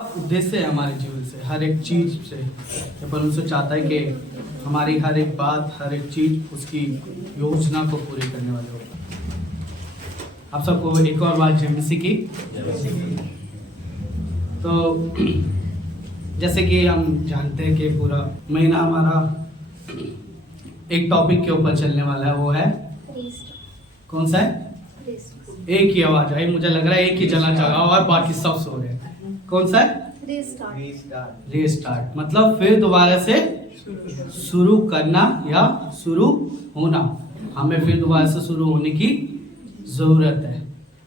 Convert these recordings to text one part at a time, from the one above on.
उद्देश्य है हमारे जीवन से, हर एक चीज से। परमेश्वर चाहता है कि हमारी हर एक बात, हर एक चीज उसकी योजना को पूरी करने वाले हो। आप सबको एक और बात जय मसीह की। तो जैसे कि हम जानते हैं कि पूरा महीना हमारा एक टॉपिक के ऊपर चलने वाला है, वो है कौन सा है? एक ही आवाज आई, मुझे लग रहा है एक ही चलना चाह रहा और बाकी सब सो रहे हैं। कौन सा है? रीस्टार्ट मतलब फिर दोबारा से शुरू करना या शुरू होना। हमें फिर दोबारा से शुरू होने की जरूरत है।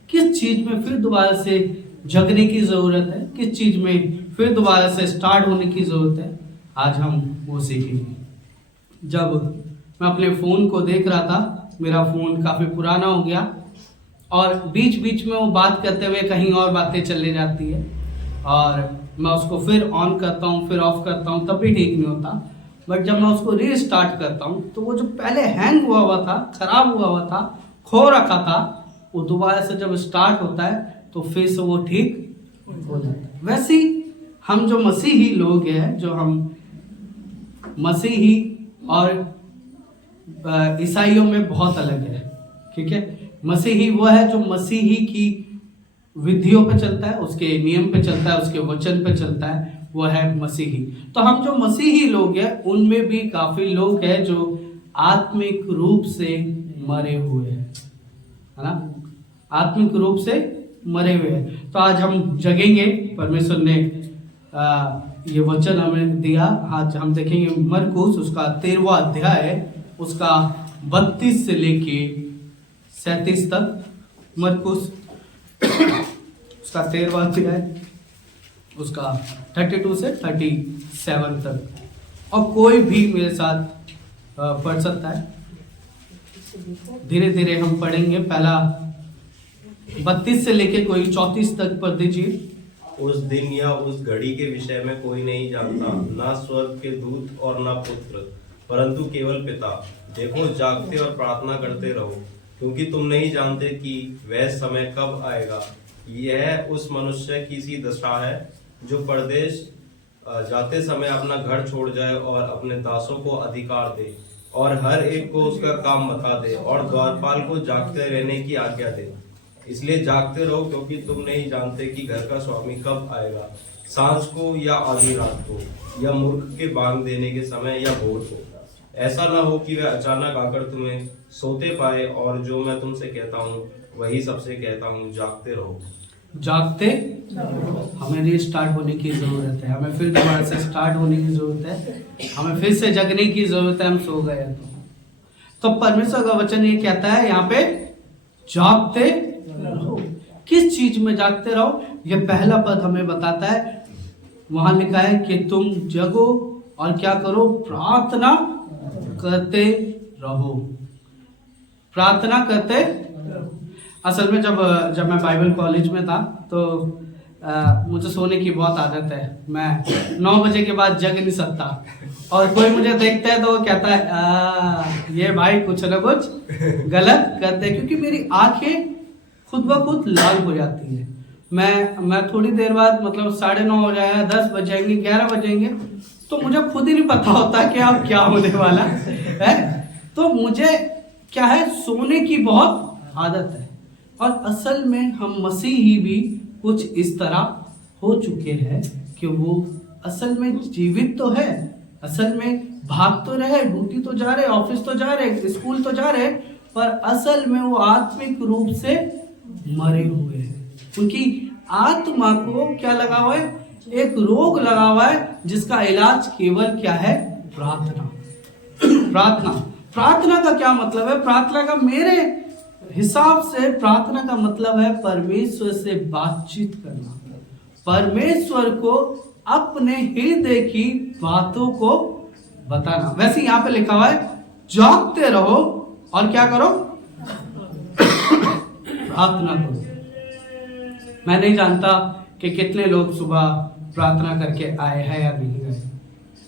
किस चीज में फिर दोबारा से जगने की जरूरत है, किस चीज में फिर दोबारा से स्टार्ट होने की जरूरत है, आज हम वो सीखेंगे। जब मैं अपने फोन को देख रहा था, मेरा फोन काफी पुराना हो गया और बीच बीच में वो बात करते हुए कहीं और बातें चलने जाती है और मैं उसको फिर ऑन करता हूँ, फिर ऑफ करता हूँ, तब भी ठीक नहीं होता। बट जब मैं उसको रीस्टार्ट करता हूँ तो वो जो पहले हैंग हुआ था, खराब हुआ था, खो रखा था, वो दोबारा से जब स्टार्ट होता है तो फिर से वो ठीक हो जाता है। वैसे ही हम जो मसीही लोग हैं, जो हम मसीही और ईसाइयों में बहुत अलग है। ठीक है, मसीही वो है जो मसीही की विधियों पे चलता है, उसके नियम पे चलता है, उसके वचन पे चलता है, वो है मसीही। तो हम जो मसीही लोग हैं उनमें भी काफी लोग हैं जो आत्मिक रूप से मरे हुए हैं, है ना? आत्मिक रूप से मरे हुए हैं। तो आज हम जगेंगे। परमेश्वर ने ये वचन हमें दिया। आज हम देखेंगे मरकुस उसका 13वां अध्याय, उसका 32 से लेके 37 तक। मरकुस उसका 13वां अध्याय, उसका 32 से 37 तक। और कोई भी मेरे साथ पढ़ सकता है। धीरे धीरे हम पढ़ेंगे। पहला 32 से लेके कोई 34 तक पढ़ दीजिए। उस दिन या उस घड़ी के विषय में कोई नहीं जानता, ना स्वर्ग के दूत और ना पुत्र, परंतु केवल पिता। देखो, जागते और प्रार्थना करते रहो, क्योंकि तुम नहीं जानते कि वह समय कब आएगा। यह उस मनुष्य की सी दशा है जो परदेश जाते समय अपना घर छोड़ जाए और अपने दासों को अधिकार दे और हर एक को उसका काम बता दे और द्वारपाल को जागते रहने की आज्ञा दे। इसलिए जागते रहो, क्योंकि तुम नहीं जानते कि घर का स्वामी कब आएगा, सांझ को या आधी रात को, या मूर्ख के बांग देने के समय या भोर को। ऐसा न हो कि वह अचानक आकर तुम्हें सोते पाए। और जो मैं तुमसे कहता हूँ वही सबसे कहता हूँ, जागते रहो। जागते हमें रीस्टार्ट होने की जरूरत है, हमें फिर दोबारा से स्टार्ट होने की जरूरत है, हमें फिर से जगने की जरूरत है। हम सो गए तो परमेश्वर का वचन ये कहता है यहाँ पे, जागते रहो। किस चीज में जागते रहो? ये पहला पद हमें बताता है। वहां लिखा है कि तुम जगो और क्या करो? प्रार्थना करते रहो। प्रार्थना करते। असल में जब मैं बाइबल कॉलेज में था तो मुझे सोने की बहुत आदत है। मैं 9 बजे के बाद जग नहीं सकता और कोई मुझे देखता है तो वो कहता है ये भाई कुछ ना कुछ गलत करते हैं, क्योंकि मेरी आंखें खुद ब खुद लाल हो जाती है। मैं थोड़ी देर बाद, मतलब 9:30 हो जाएगा, 10 बज जाएंगे, 11 बजेंगे, तो मुझे खुद ही नहीं पता होता कि अब क्या होने वाला है। तो मुझे क्या है, सोने की बहुत आदत है। और असल में हम मसीही भी कुछ इस तरह हो चुके हैं कि वो असल में जीवित तो है, असल में भाग तो रहे, ड्यूटी तो जा रहे, ऑफिस तो जा रहे, स्कूल तो जा रहे, पर असल में वो आत्मिक रूप से मरे हुए हैं। उनकी आत्मा को क्या लगा हुआ है? एक रोग लगा हुआ है, जिसका इलाज केवल क्या है? प्रार्थना। प्रार्थना। प्रार्थना का क्या मतलब है? प्रार्थना का मेरे हिसाब से प्रार्थना का मतलब है परमेश्वर से बातचीत करना, परमेश्वर को अपने हृदय की बातों को बताना। वैसे यहाँ पे लिखा हुआ है, जागते रहो और क्या करो? प्रार्थना करो। मैं नहीं जानता कि कितने लोग सुबह प्रार्थना करके आए हैं या नहीं गए।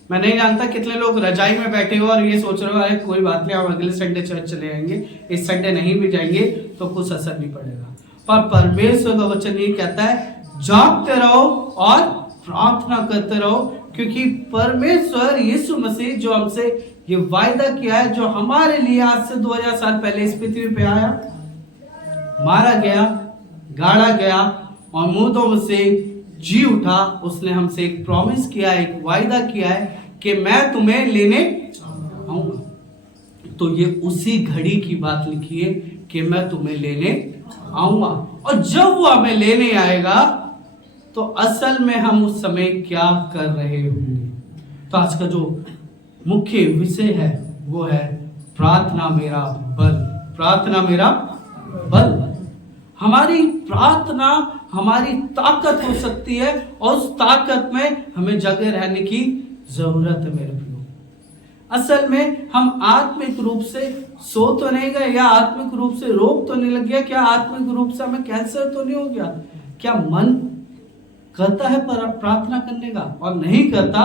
मैं नहीं जानता कितने लोग रजाई में बैठे हो और ये सोच रहे हो अरे कोई बात नहीं, हम अगले संडे चर्च चले जाएंगे, इस संडे नहीं भी जाएंगे तो कुछ असर नहीं पड़ेगा। पर परमेश्वर का वचन ये कहता है, जागते रहो और प्रार्थना करते रहो, क्योंकि परमेश्वर यीशु मसीह जो हमसे ये वायदा किया है, जो हमारे लिए आज से 2000 साल पहले इस पृथ्वी पे आया, मारा गया, गाड़ा गया और मुर्दों में से जी उठा, उसने हमसे एक प्रॉमिस किया, एक वायदा किया है कि मैं तुम्हें लेने आऊंगा। तो ये उसी घड़ी की बात लिखी है कि मैं तुम्हें लेने आऊंगा। और जब वो हमें लेने आएगा तो असल में हम उस समय क्या कर रहे होंगे। तो आज का जो मुख्य विषय है वो है प्रार्थना मेरा बल। प्रार्थना मेरा बल। हमारी प्रार्थना हमारी ताकत हो सकती है और उस ताकत में हमें जगे रहने की जरूरत है मेरे प्रियो। असल में हम आत्मिक रूप से सो तो नहीं गए, या आत्मिक रूप से रोग तो नहीं लग गया, क्या आत्मिक रूप से हमें कैंसर तो नहीं हो गया? क्या मन करता है प्रार्थना करने का और नहीं करता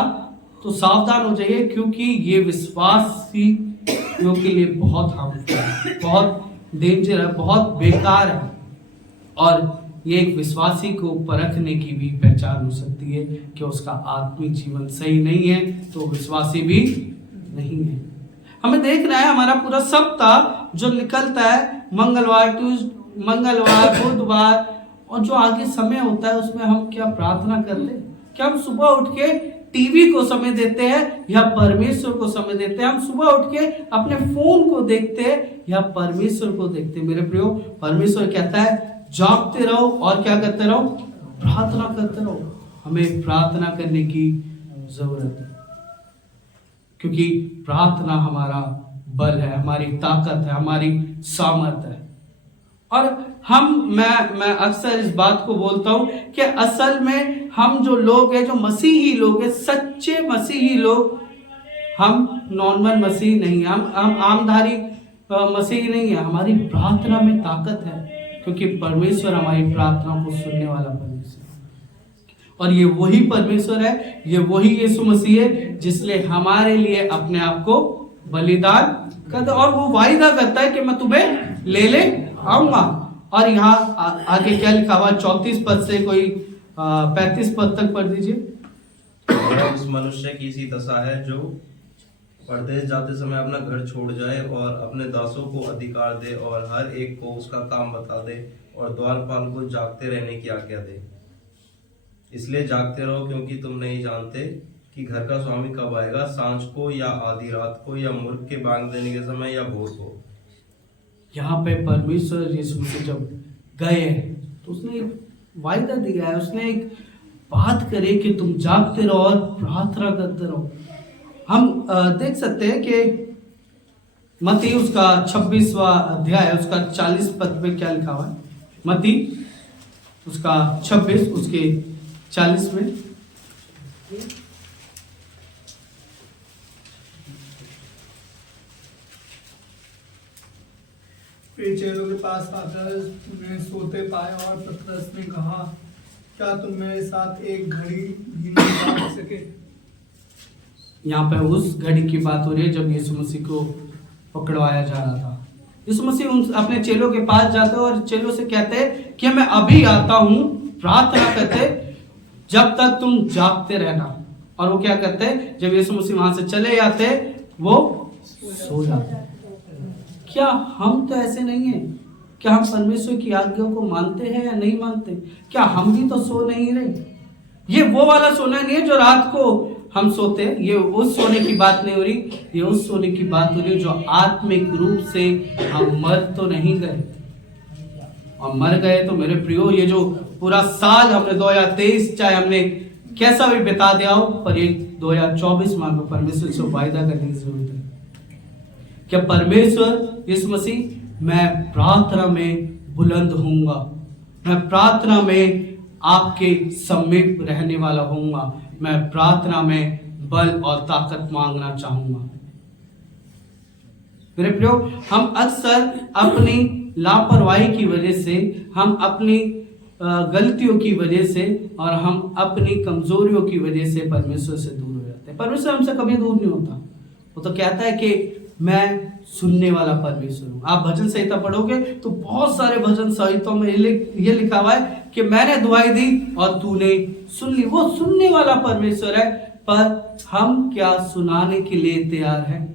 तो सावधान हो जाइए, क्योंकि ये विश्वासियों के लिए बहुत हार्मफुल है, बहुत डेंजर है, बहुत बेकार है। और ये एक विश्वासी को परखने की भी पहचान हो सकती है कि उसका आत्मिक जीवन सही नहीं है तो विश्वासी भी नहीं है। हमें देखना है हमारा पूरा सप्ताह जो निकलता है, मंगलवार, बुधवार और जो आगे समय होता है, उसमें हम क्या प्रार्थना करते हैं? क्या हम सुबह उठ के टीवी को समय देते हैं या परमेश्वर को समय देते हैं? हम सुबह उठ के अपने फोन को देखते हैं या परमेश्वर को देखते हैं? मेरे प्रियो, परमेश्वर कहता है जागते रहो और क्या करते रहो? प्रार्थना करते रहो। हमें प्रार्थना करने की जरूरत है, क्योंकि प्रार्थना हमारा बल है, हमारी ताकत है, हमारी सामर्थ्य है। और मैं अक्सर इस बात को बोलता हूं कि असल में हम जो लोग हैं, जो मसीही लोग हैं, सच्चे मसीही लोग, हम नॉर्मल मसीह नहीं है, हम आमधारी मसीह नहीं है। हमारी प्रार्थना में ताकत है, क्योंकि परमेश्वर हमारी प्रार्थना को सुनने वाला परमेश्वर, और ये वही परमेश्वर है, ये वही यीशु मसीह है जिसने हमारे लिए अपने आप को बलिदान कर दिया। और वो वायदा करता है कि मैं तुम्हें ले आऊंगा। और यहाँ आगे क्या लिखा हुआ? 34 पद से कोई 35 पद तक पढ़ दीजिए। और उस मनुष्य की सी दशा है जो परदेश जाते समय अपना घर छोड़ जाए और अपने दासों को अधिकार दे और हर एक को उसका काम बता दे और द्वारपाल को जागते रहने की आज्ञा दे। इसलिए जागते रहो, क्योंकि तुम नहीं जानते कि घर का स्वामी कब आएगा, सांझ को या आधी रात को या मूर्ख के बांग देने के समय या भोर को। यहाँ पे परमेश्वर यीशु मसीह जब गए तो उसने एक वायदा दिया है, उसने एक बात करी कि तुम जागते रहो और प्रार्थना करते रहो। हम देख सकते हैं कि मत्ती उसका 26वां अध्याय उसका 40 पद पे क्या लिखा हुआ है? मत्ती उसका 26 उसके 40 में चेलों के पास आकर उन्हें सोते पाया और पतरस ने कहा, क्या तुम मेरे साथ एक घड़ी भी नहीं जाग सके? यहाँ पे उस घड़ी की बात हो रही है जब यीशु मसीह को पकड़वाया जा रहा था। यीशु मसीह अपने चेलों के पास जाते और चेलों से कहते कि मैं अभी आता हूँ, प्रार्थना करते जब तक तुम जागते रहना। और वो क्या करते? जब यीशु मसीह वहां से चले जाते वो सो जाते। क्या हम तो ऐसे नहीं है? क्या हम परमेश्वर की आज्ञा को मानते हैं या नहीं मानते? क्या हम भी तो सो नहीं रहे? ये वो वाला सोना नहीं है जो रात को हम सोते हैं, ये उस सोने की बात नहीं हो रही, ये उस सोने की बात हो रही है जो आत्मिक रूप से हम मर तो नहीं गए। और मर गए तो मेरे प्रियो, ये जो पूरा साल हमने 2023 चाहे हमने कैसा भी बिता दिया हो, पर ये 2024 में हमें परमेश्वर से वायदा करने की जरूरत है। क्या परमेश्वर यीशु मसीह, मैं प्रार्थना में बुलंद होऊंगा, मैं प्रार्थना में आपके समीप रहने वाला होऊंगा, मैं प्रार्थना में बल और ताकत मांगना चाहूंगा। मेरे प्रियो, हम अक्सर अपनी लापरवाही की वजह से, हम अपनी गलतियों की वजह से और हम अपनी कमजोरियों की वजह से परमेश्वर से दूर हो जाते हैं। परमेश्वर हमसे कभी दूर नहीं होता। वो तो कहता है कि मैं सुनने वाला परमेश्वर हूं। आप भजन संहिता पढ़ोगे तो बहुत सारे भजन संहिताओं में ये लिखा हुआ है कि मैंने दुआई दी और तूने सुन ली। वो सुनने वाला परमेश्वर है, पर हम क्या सुनाने के लिए तैयार हैं?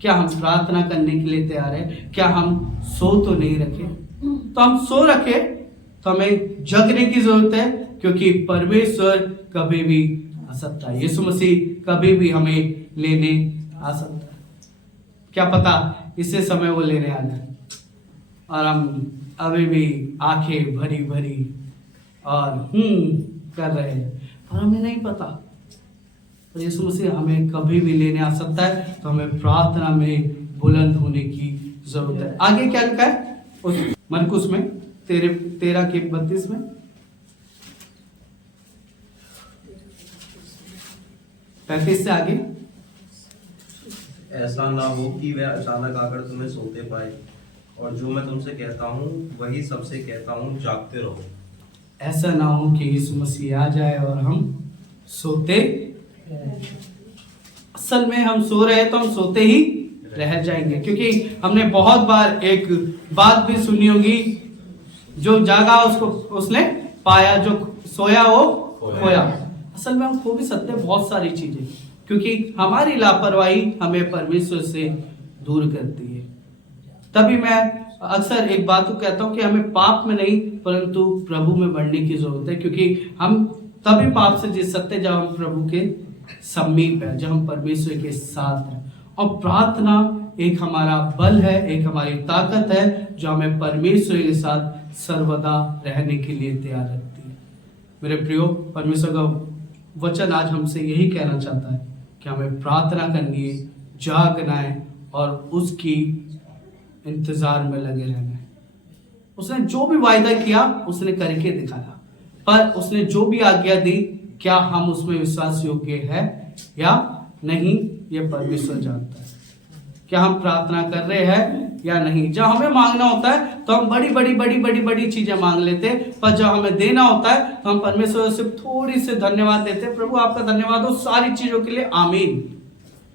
क्या हम प्रार्थना करने के लिए तैयार हैं? क्या हम सो तो नहीं रखे? तो हम सो रखे तो हमें जगने की जरूरत है, क्योंकि परमेश्वर कभी भी आ सकता है। यीशु मसीह कभी भी हमें लेने आ सकता है। क्या पता इसी समय वो लेने आ जाए और हम अभी भी आंखें भरी भरी और कर रहे हैं, पर हमें नहीं पता। तो यीशु मसीह हमें कभी भी लेने आ सकता है, तो हमें प्रार्थना में बुलंद होने की जरूरत है। आगे क्या लिखा है उस मरकुस में 13:32 में? 35 से आगे। ऐसा ना हो कि वह अचानक आकर तुम्हें सोते पाए, और जो मैं तुमसे कहता हूँ वही सबसे कहता हूँ, जागते रहो। ऐसा ना हो कि यीशु मसीह आ जाए और हम सोते। असल में हम सो रहे तो हम सोते ही रह जाएंगे, क्योंकि हमने बहुत बार एक बात भी सुनी होगी, जो जागा उसको उसने पाया, जो सोया वो खोया। असल में हम खो भी सकते हैं बहुत सारी चीजें, क्योंकि हमारी लापरवाही हमें परमेश्वर से दूर करती है। तभी मैं अक्सर एक बात को कहता हूं कि हमें पाप में नहीं परंतु प्रभु में बढ़ने की जरूरत है, क्योंकि हम तभी पाप से जीत सकते हैं जब हम प्रभु के समीप है, जब हम परमेश्वर के साथ हैं। और प्रार्थना एक हमारा बल है, एक हमारी ताकत है, जो हमें परमेश्वर के साथ सर्वदा रहने के लिए तैयार रखती है। मेरे प्रियो, परमेश्वर का वचन आज हमसे यही कहना चाहता है कि हमें प्रार्थना करनी है, जागना है और उसकी इंतजार में लगे रहना है। उसने जो भी वायदा किया उसने करके दिखाया, पर उसने जो भी आज्ञा दी, क्या हम उसमें विश्वास योग्य है या नहीं, ये परमेश्वर जानता है। क्या हम प्रार्थना कर रहे हैं या नहीं? जब हमें मांगना होता है तो हम बड़ी चीजें मांग लेते, पर जब हमें देना होता है तो हम परमेश्वर से थोड़ी से धन्यवाद देते हैं, प्रभु आपका धन्यवाद हो सारी चीजों के लिए, आमीन।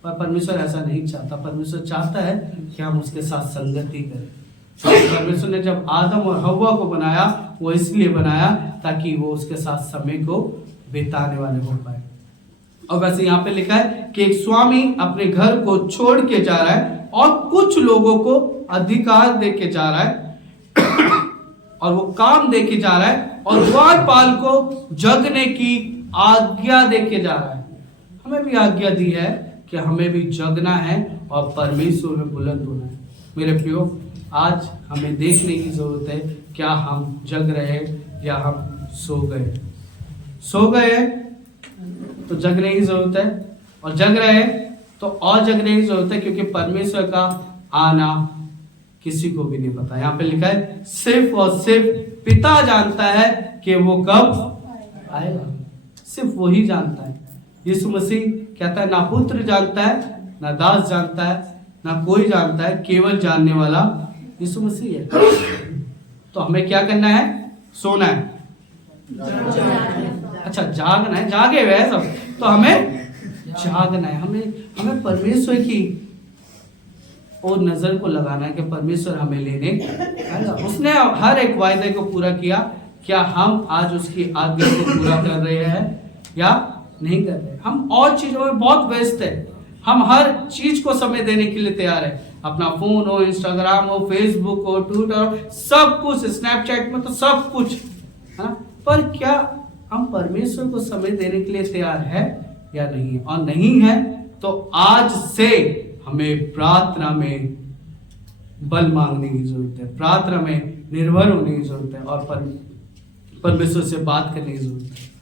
पर परमेश्वर ऐसा नहीं चाहता। परमेश्वर चाहता है कि हम उसके साथ संगति करें। परमेश्वर ने जब आदम और हव्वा को बनाया, वो इसलिए बनाया ताकि वो उसके साथ समय को बिताने वाले हो पाए। और वैसे यहाँ पे लिखा है कि एक स्वामी अपने घर को छोड़ के जा रहा है और कुछ लोगों को अधिकार दे के जा रहा है और वो काम दे के जा रहा है और द्वारपाल को जगने की आज्ञा दे के जा रहा है। हमें भी आज्ञा दी है कि हमें भी जगना है और परमेश्वर में बुलंद होना है। मेरे प्रियो, आज हमें देखने की जरूरत है, क्या हम जग रहे हैं या हम सो गए। सो गए तो जगने की जरूरत है, और जग रहे तो और जगने की जरूरत है, क्योंकि परमेश्वर का आना किसी को भी नहीं पता। यहाँ पे लिखा है सिर्फ और सिर्फ पिता जानता है कि वो कब आएगा, सिर्फ वही जानता है। यीशु मसीह कहता है ना पुत्र जानता है, ना दास जानता है, ना कोई जानता है, केवल जानने वाला यीशु मसीह है। तो हमें क्या करना है? सोना है। अच्छा, जागना है, जागे हुए हैं सब, तो हमें जागना है। हमें परमेश्वर की और नजर को लगाना है कि परमेश्वर हमें लेने आएगा। उसने हर एक वायदे को पूरा किया। क्या हम आज उसकी आज्ञा को पूरा कर रहे हैं या नहीं कर रहे? हम और चीजों में बहुत व्यस्त है। हम हर चीज को समय देने के लिए तैयार है, अपना फोन हो, इंस्टाग्राम हो, फेसबुक हो, ट्विटर हो, सब कुछ, स्नैपचैट में तो सब कुछ है। पर क्या हम परमेश्वर को समय देने के लिए तैयार है या नहीं? और नहीं है तो आज से हमें प्रार्थना में बल मांगने की जरूरत है, प्रार्थना में निर्भर होने की जरूरत है और परमेश्वर से बात करने की जरूरत है।